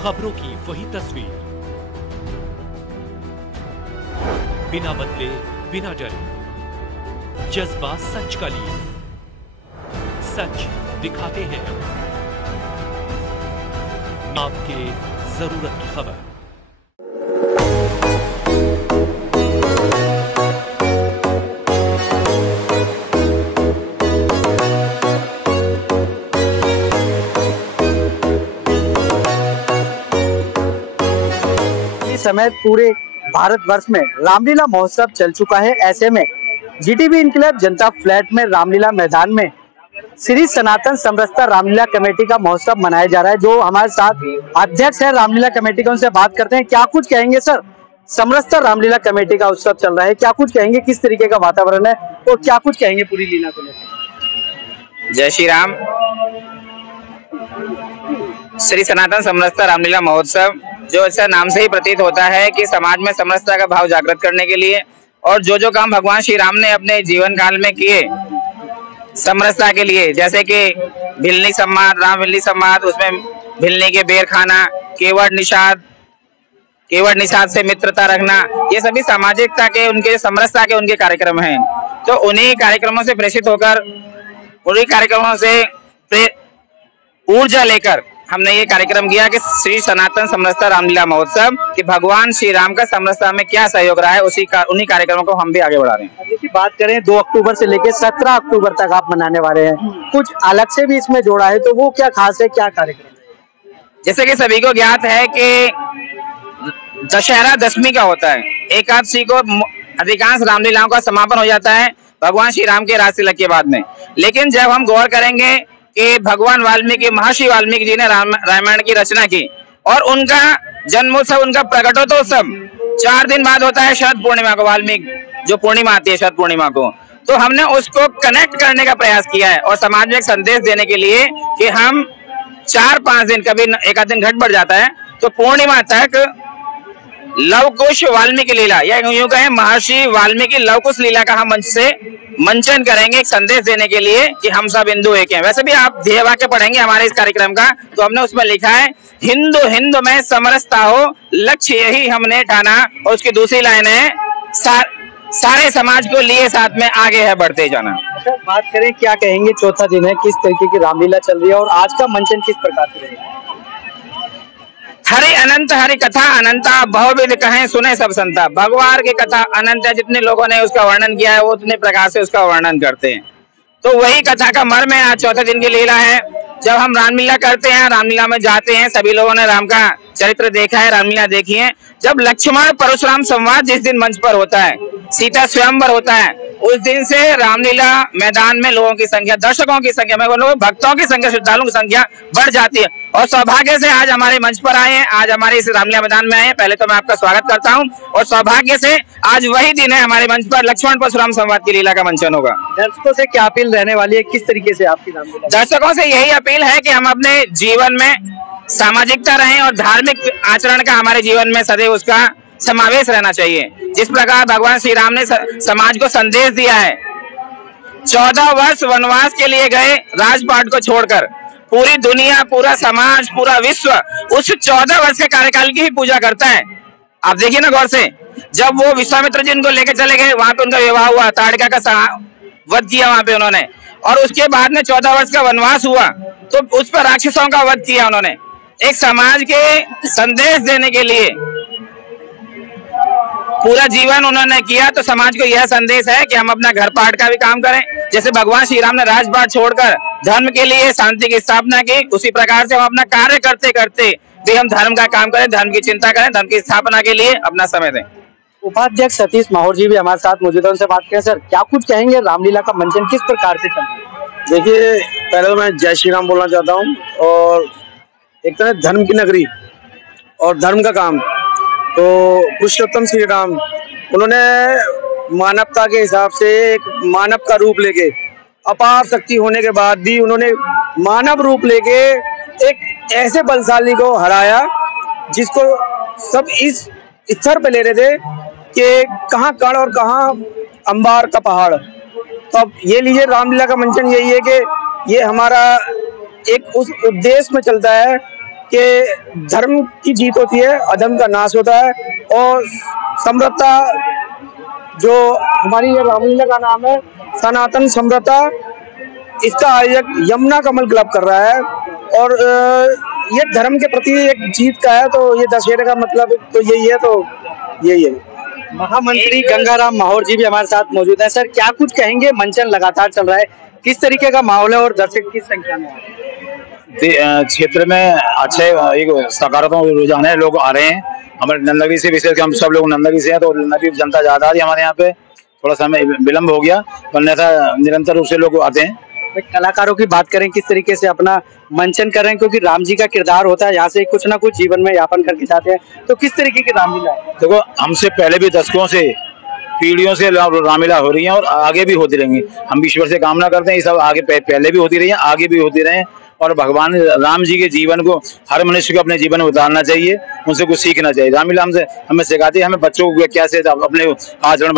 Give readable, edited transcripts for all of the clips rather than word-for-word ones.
खबरों की वही तस्वीर, बिना बदले बिना डरे, जज्बा सच का लिए, सच दिखाते हैं आपके जरूरत की खबर। इस समय पूरे भारतवर्ष में रामलीला महोत्सव चल चुका है। ऐसे में जीटीबी इनकलाब जनता फ्लैट में रामलीला मैदान में श्री सनातन समरसता रामलीला कमेटी का महोत्सव मनाया जा रहा है। जो हमारे साथ अध्यक्ष है रामलीला कमेटी का, उनसे बात करते हैं। क्या कुछ कहेंगे सर, समरसता रामलीला कमेटी का उत्सव चल रहा है, क्या कुछ कहेंगे, किस तरीके का वातावरण है और क्या कुछ कहेंगे पूरी लीला को लेकर? जय श्री राम। श्री सनातन समरसता रामलीला महोत्सव, जो इसका नाम से ही प्रतीत होता है कि समाज में समरसता का भाव जागृत करने के लिए और जो काम भगवान श्री राम ने अपने जीवन काल में किए समरसता के लिए, जैसे कि भिलनी संवाद, राम भिलनी संवाद, उसमें भिलनी के बेर खाना, केवट निषाद से मित्रता रखना, ये सभी सामाजिकता के उनके समरसता के उनके कार्यक्रम हैं। तो उन्हीं कार्यक्रमों से प्रेषित होकर, उन्हीं कार्यक्रमों से ऊर्जा लेकर हमने ये कार्यक्रम किया कि श्री सनातन समरसता रामलीला महोत्सव कि भगवान श्री राम का समरसता में क्या सहयोग रहा है, उन्हीं कार्यक्रमों को हम भी आगे बढ़ा रहे हैं। यदि बात करें 2 अक्टूबर से लेकर 17 अक्टूबर तक आप मनाने वाले हैं, कुछ अलग से भी इसमें जोड़ा है, तो वो क्या खास है, क्या कार्यक्रम है? जैसे कि सभी को ज्ञात है कि दशहरा दशमी का होता है, एकादशी को अधिकांश रामलीलाओं का समापन हो जाता है भगवान श्री राम के राज तिलक के बाद में। लेकिन जब हम गौर करेंगे कि भगवान वाल्मीकि, महर्षि वाल्मीकि जी ने रामायण की रचना की और उनका जन्मोत्सव, उनका प्रकटोत्सव 4 दिन बाद होता है शरद पूर्णिमा को, वाल्मीकि जो पूर्णिमा आती है शरद पूर्णिमा को। तो हमने उसको कनेक्ट करने का प्रयास किया है और समाज में एक संदेश देने के लिए कि हम 4-5 दिन, कभी एक आध दिन घट बढ़ जाता है, तो पूर्णिमा तक लवकुश वाल्मीकि लीला या यूं कहें महर्षि वाल्मीकि लवकुश लीला का हम मंच से मंचन करेंगे, एक संदेश देने के लिए कि हम सब हिंदू एक हैं। वैसे भी आप ध्येय वाक्य पढ़ेंगे हमारे इस कार्यक्रम का, तो हमने उसमें लिखा है हिंदू हिंदू में समरसता हो, लक्ष्य यही हमने ठाना। और उसकी दूसरी लाइन है सारे समाज को लिए साथ में आगे है बढ़ते जाना। अच्छा, बात करें क्या कहेंगे, चौथा दिन है, किस तरीके की रामलीला चल रही है और आज का मंचन किस प्रकार से रहेगा? हरि अनंत हरि कथा अनंता, बहुविध कहें सुने सब संता। भगवान की कथा अनंत है, जितने लोगों ने उसका वर्णन किया है वो उतने प्रकार से उसका वर्णन करते हैं। तो वही कथा का मर्म है। आज चौथे दिन की लीला है। जब हम रामलीला करते हैं, रामलीला में जाते हैं, सभी लोगों ने राम का चरित्र देखा है, रामलीला देखी है। जब लक्ष्मण परशुराम संवाद जिस दिन मंच पर होता है, सीता स्वयंवर होता है, उस दिन से रामलीला मैदान में लोगों की संख्या, दर्शकों की संख्या, मैं बोलूं भक्तों की संख्या, श्रद्धालुओं की संख्या बढ़ जाती है। और सौभाग्य से आज हमारे मंच पर आए हैं, आज हमारे इस रामलीला मैदान में आए हैं, पहले तो मैं आपका स्वागत करता हूं। और सौभाग्य से आज वही दिन है हमारे मंच पर लक्ष्मण परशुराम संवाद की लीला का मंचन होगा। दर्शकों से क्या अपील रहने वाली है, किस तरीके से आपकी रामलीला? दर्शकों से यही अपील है कि हम अपने जीवन में सामाजिकता रहें और धार्मिक आचरण का हमारे जीवन में सदैव उसका समावेश रहना चाहिए। जिस प्रकार भगवान श्री राम ने समाज को संदेश दिया है, 14 वर्ष वनवास के लिए गए राजपाट को छोड़कर, पूरी दुनिया, पूरा समाज, पूरा विश्व उस 14 वर्ष के कार्यकाल की ही पूजा करता है। आप देखिए ना गौर से, जब वो विश्वामित्र जी उनको लेकर चले गए, वहां पे उनका विवाह हुआ, ताड़का का वध किया वहां पे उन्होंने, और उसके बाद में 14 वर्ष का वनवास हुआ तो उस पर राक्षसों का वध किया उन्होंने। एक समाज के संदेश देने के लिए पूरा जीवन उन्होंने किया। तो समाज को यह संदेश है कि हम अपना घर पाट का भी काम करें, जैसे भगवान श्री राम ने राजपाट छोड़कर धर्म के लिए शांति की स्थापना की, उसी प्रकार से हम अपना कार्य करते करते भी हम धर्म का काम करें, धर्म की चिंता करें, धर्म की स्थापना के लिए अपना समय दें। उपाध्यक्ष सतीश माहौर जी भी हमारे साथ मौजूद है, उनसे बात करें। सर, क्या कुछ कहेंगे, रामलीला का मंचन किस प्रकार से चल रहा है? देखिए, पहले तो मैं जय श्री राम बोलना चाहता हूँ। और एक तरह धर्म की नगरी और धर्म का काम, तो पुरुषोत्तम श्री राम उन्होंने मानवता के हिसाब से एक मानव का रूप लेके, अपार शक्ति होने के बाद भी उन्होंने मानव रूप लेके एक ऐसे बलशाली को हराया जिसको सब इस स्तर पे ले रहे थे कि कहाँ कण और कहाँ अंबार का पहाड़। तो अब ये लीजिए, रामलीला का मंचन यही है कि ये हमारा एक उस उद्देश्य में चलता है कि धर्म की जीत होती है, अधर्म का नाश होता है। और समृद्धता जो हमारी ये रामलीला का नाम है, सनातन समृद्धता, इसका आयोजक यमुना कमल क्लब कर रहा है और ये धर्म के प्रति एक जीत का है। तो ये दशहरे का मतलब तो यही है, तो यही है। महामंत्री गंगाराम माहौर जी भी हमारे साथ मौजूद है। सर, क्या कुछ कहेंगे? मंचन लगातार चल रहा है, किस तरीके का माहौल है और दर्शक किस संख्या में है? क्षेत्र में अच्छे एक सकारात्मक रुझान है, लोग आ रहे हैं हमारे नंदगिरी से, विशेष हम सब लोग नंदगिरी से हैं, तो नदी जनता ज्यादा आ रही है हमारे यहाँ पे। थोड़ा समय विलम्ब हो गया, वरना ऐसा निरंतर रूप से लोग आते हैं। कलाकारों की बात करें, किस तरीके से अपना मंचन कर रहे हैं, क्योंकि राम जी का किरदार होता है, यहाँ से कुछ ना कुछ जीवन में यापन करके जाते हैं, तो किस तरीके की रामलीला है? देखो, हमसे पहले भी दशकों से, पीढ़ियों से रामलीला हो रही है और आगे भी होती रहेंगी। हम ईश्वर से कामना करते हैं ये सब आगे पहले भी होती रही है, आगे भी होती रहे, और भगवान राम जी के जीवन को हर मनुष्य को अपने जीवन में उतारना चाहिए, उनसे कुछ सीखना चाहिए। रामलीला हमसे हमें सिखाती है, हमें बच्चों को कैसे अपने आचरण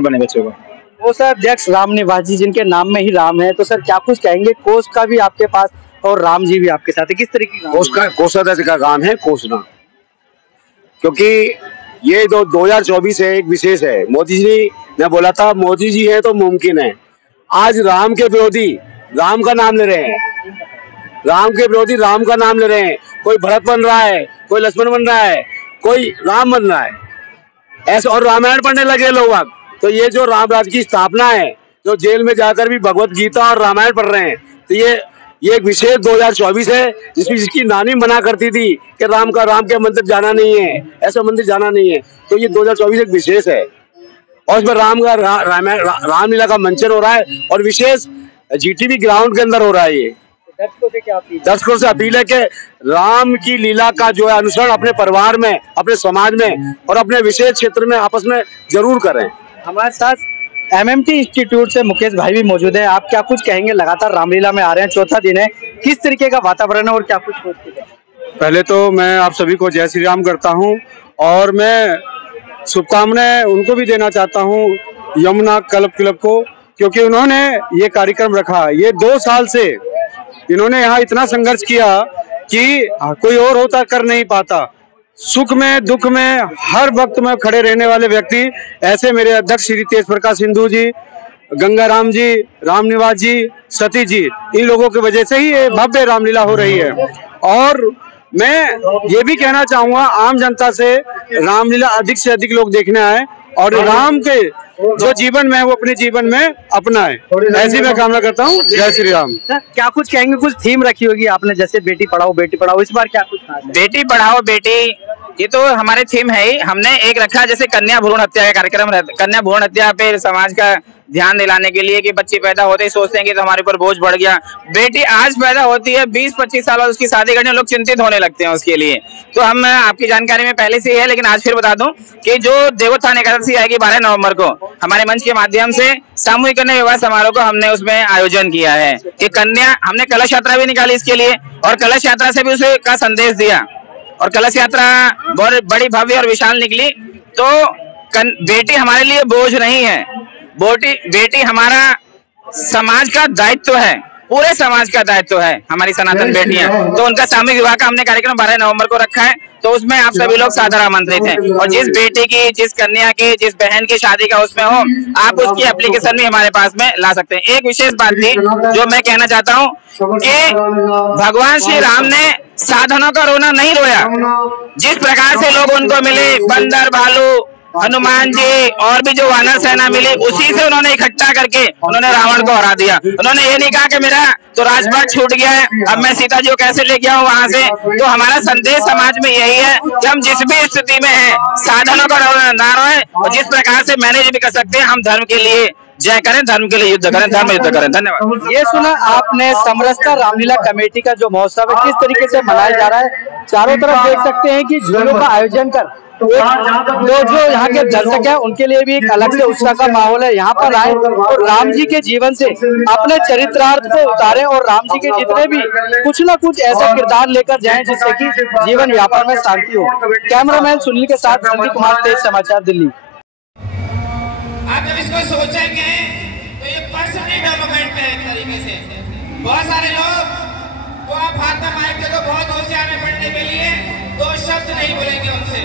बने बच्चों का। वो सर, अध्यक्ष राम निवास जी, जिनके नाम में ही राम है, तो सर क्या कुछ कहेंगे? कोष का भी आपके पास और राम जी भी आपके साथ है, किस तरीके का? कोषाध्यक्ष का काम है कोषना, क्योंकि ये 2024 है, एक विशेष है। मोदी जी ने बोला था, मोदी जी है तो मुमकिन है। आज राम के विरोधी राम का नाम ले रहे हैं, राम के विरोधी राम का नाम ले रहे हैं। कोई भरत बन रहा है, कोई लक्ष्मण बन रहा है, कोई राम बन रहा है, ऐसे, और रामायण पढ़ने लगे लोग। तो ये जो राम राज्य की स्थापना है, जो जेल में जाकर भी भगवत गीता और रामायण पढ़ रहे हैं, तो ये एक विशेष 2024 है, जिसकी नानी मना करती थी कि राम के मंदिर जाना नहीं है, ऐसा मंदिर जाना नहीं है। तो ये 2024 एक विशेष है और इसमें रामलीला का मंचन हो रहा है और विशेष जीटीवी ग्राउंड के अंदर हो रहा है। ये दर्शकों से अपील है कि राम की लीला का जो है अनुसरण अपने परिवार में, अपने समाज में और अपने विशेष क्षेत्र में आपस में जरूर करें। हमारे साथ एमएमटी इंस्टीट्यूट से मुकेश भाई भी मौजूद है। आप क्या कुछ कहेंगे? लगातार रामलीला में आ रहे हैं, चौथा दिन है, किस तरीके का वातावरण है और क्या कुछ सोचते हैं? पहले तो मैं आप सभी को जय श्री राम करता हूं और मैं शुभकामनाएं उनको भी देना चाहता हूं, यमुना क्लब को, क्योंकि उन्होंने ये कार्यक्रम रखा। ये 2 साल से इन्होंने यहाँ इतना संघर्ष किया कि कोई और होता कर नहीं पाता। सुख में दुख में हर वक्त में खड़े रहने वाले व्यक्ति ऐसे मेरे अध्यक्ष श्री तेज प्रकाश सिंधु जी, गंगाराम जी, राम निवास जी, सती जी, इन लोगों की वजह से ही ये भव्य रामलीला हो रही है। और मैं ये भी कहना चाहूंगा आम जनता से, रामलीला अधिक से अधिक लोग देखने आए और राम के जो जीवन में है वो अपने जीवन में अपनाए, ऐसी मैं कामना करता हूँ। जय श्री राम। क्या कुछ कहेंगे? कुछ थीम रखी होगी आपने, जैसे बेटी पढ़ाओ, इस बार क्या कुछ? बेटी पढ़ाओ बेटी, ये तो हमारे थीम है ही। हमने एक रखा जैसे कन्या भ्रूण हत्या का कार्यक्रम, कन्या भ्रूण हत्या पे समाज का ध्यान दिलाने के लिए कि बच्चे पैदा होते ही सोचते हैं कि तो हमारे ऊपर बोझ बढ़ गया। बेटी आज पैदा होती है, 20-25 साल बाद उसकी शादी करने लोग चिंतित होने लगते हैं उसके लिए। तो हम आपकी जानकारी में पहले से ही है, लेकिन आज फिर बता दूं कि जो देवोत्थान एकादशी आएगी 12 नवंबर को, हमारे मंच के माध्यम से सामूहिक कन्या विवाह समारोह को हमने उसमें आयोजन किया है कि कन्या, हमने कलश यात्रा भी निकाली इसके लिए और कलश यात्रा से भी उसे का संदेश दिया और कलश यात्रा बहुत बड़ी भव्य और विशाल निकली। तो बेटी हमारे लिए बोझ नहीं है, बेटी हमारा समाज का दायित्व है, पूरे समाज का दायित्व है हमारी सनातन बेटियां। तो उनका सामूहिक विवाह का हमने कार्यक्रम 12 नवंबर को रखा है, तो उसमें आप सभी लोग सादर आमंत्रित हैं। और जिस बेटी की, जिस कन्या की, जिस बहन की शादी का उसमें हो, आप उसकी एप्लीकेशन भी हमारे पास में ला सकते हैं। एक विशेष बात थी जो मैं कहना चाहता हूँ कि भगवान श्री राम ने साधनों का रोना नहीं रोया। जिस प्रकार से लोग उनको मिले, बंदर, भालू, हनुमान जी और भी जो वानर सेना मिली, उसी से उन्होंने इकट्ठा करके उन्होंने रावण को हरा दिया। उन्होंने ये नहीं कहा कि मेरा तो राजपाट छूट गया है, अब मैं सीता जी को कैसे लेके आऊं वहां से। तो हमारा संदेश समाज में यही है कि हम जिस भी स्थिति में हैं, साधनों का ना रोए और जिस प्रकार से मैनेज भी कर सकते हैं, हम धर्म के लिए जय करें, धर्म के लिए युद्ध करें, धर्म युद्ध करें। धन्यवाद। ये सुना आपने समरसता रामलीला कमेटी का जो महोत्सव है किस तरीके से मनाया जा रहा है। चारों तरफ देख सकते हैं कि झूलों का आयोजन कर जो यहाँ के दर्शक है उनके लिए भी एक अलग से उत्साह का माहौल है। यहाँ पर आए और राम जी के जीवन से अपने चरित्रार्थ को उतारें और राम जी के जितने भी कुछ न कुछ ऐसा किरदार लेकर जाएं जिससे कि जीवन यापन में शांति हो। कैमरामैन सुनील के साथ संदीप कुमार, तेज समाचार, दिल्ली। आप जब इसको सोचेंगे तो ये पर्सनल डेवलपमेंट है एक तरीके से। बहुत सारे लोग को आप हाथ में माइक देखो, बहुत होशियार है पढ़ने के लिए, 2 शब्द नहीं बोलेंगे उनसे।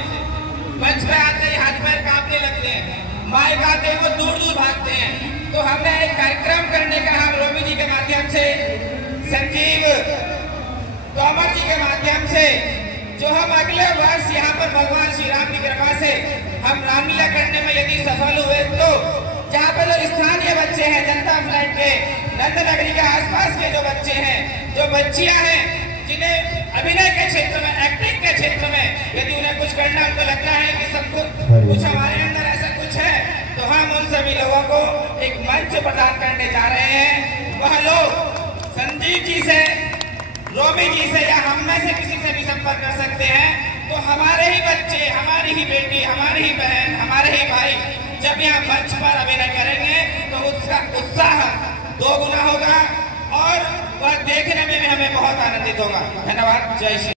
मंच पे आते ही हाथ पैर कांपने लगते हैं, माइक आते ही वो दूर दूर भागते हैं। तो हमने एक कार्यक्रम करने का हम रोमी जी के माध्यम से, संजीव तोमर जी के माध्यम से, जो हम अगले वर्ष यहाँ पर भगवान श्री राम की कृपा से हम रामलीला करने में यदि सफल हुए तो जहाँ पे जो स्थानीय बच्चे हैं, जनता फ्लैट के, नंद नगरी के आसपास के जो बच्चे हैं, जो बच्चियां हैं, जिन्हें अभिनय के क्षेत्र में, एक्टिंग के क्षेत्र में यदि उन्हें कुछ करना, उनको लगता है कि सब कुछ हमारे अंदर ऐसा कुछ है, तो हम उन सभी लोगों को एक मंच प्रदान करने जा रहे हैं। वह लोग संजीव जी से, रोमी जी से या हम में से किसी से भी संपर्क कर सकते हैं। तो हमारे ही बच्चे, हमारी ही बेटी, हमारी ही बहन, हमारे ही भाई जब यहाँ मंच पर अभिनय करेंगे तो उसका उत्साह 2 गुना होगा और वह देखने में भी हमें बहुत आनंदित होगा। धन्यवाद। जय श्री